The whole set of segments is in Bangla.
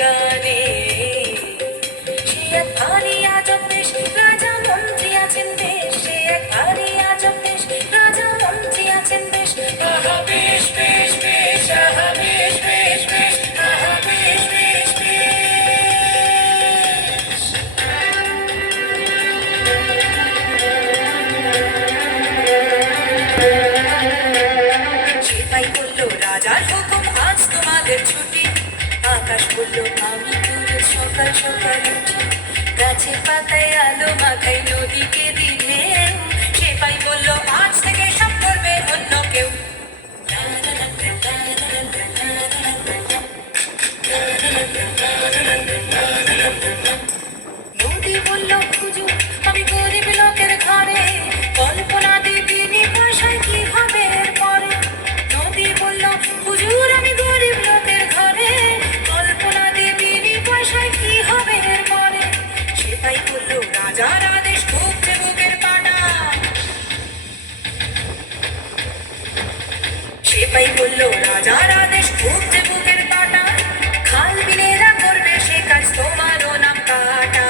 গানে। সে এক ভারী আজব দেশ, রাজা মন্ত্রী আছেন বেশ। সে এক ভারী আজব দেশ, রাজা মন্ত্রী আছেন বেশ। আহা বেশ বেশ বেশ, আহা বেশ বেশ বেশ, আহা বেশ বেশ বেশ। সেপাই বলল রাজার হুকুম আজ তোমাদের ছুটি। আকাশ বলল আমি তোর সকাল সকাল উঠি। গাছে পাতায় আলো মাখাই নদীকে দিলে। সেপাই বলল আজ থেকে সব করবে অন্য কেউ। নদী বলল হুজুর আমি গরিব লোকের ঘরে, কল্পনা দিবিনি পয়সায় কি হবে পরে। নদী বলল হুজুর আমি গরিব লোকের ঘরে, কল্পনা দিবিনি পয়সায় কি হবে পরে। সেটাই বলল রাজার আদেশ খুব বুকের পাটা। সেপাই বলল রাজার আদেশ খুব বুকের পাটা। খাল বিলেরা করবে সে কাজ তোমারও নাম কাটা।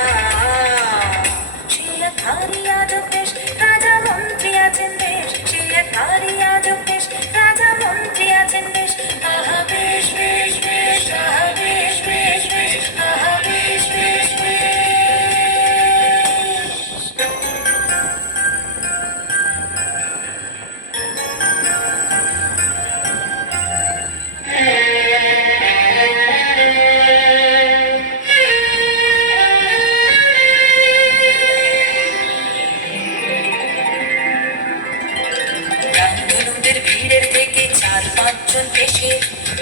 সে এক ভারী আজব দেশ, রাজা মন্ত্রী আছেন বেশ। সে এক ভারী আজব দেশ, রাজা মন্ত্রী আছেন বেশ। আহা বেশ বেশ বেশ, আহা বেশ বেশ বেশ, আহা বেশ বেশ বেশ। ব্রাহ্মণদের ভিড়ের থেকে চার পাঁচজন এসে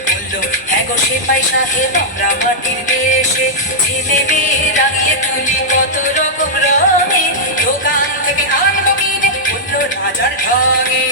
বলল হ্যাঁ গো সেপাই সাহেব আমরা মাটির দেশে। ছেলে মেয়ে রাঙিয়ে তুলি কত রকম রঙে, দোকান থেকে আনবো কিনে বলল রাজার ঢঙে।